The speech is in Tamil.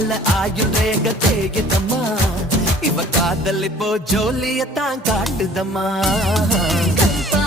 நாள்ல ஆயுள் ரேக தேயுதம்மா இவ காதல் இப்போ ஜோலியத்தான் காட்டுதம்மா கருப்பா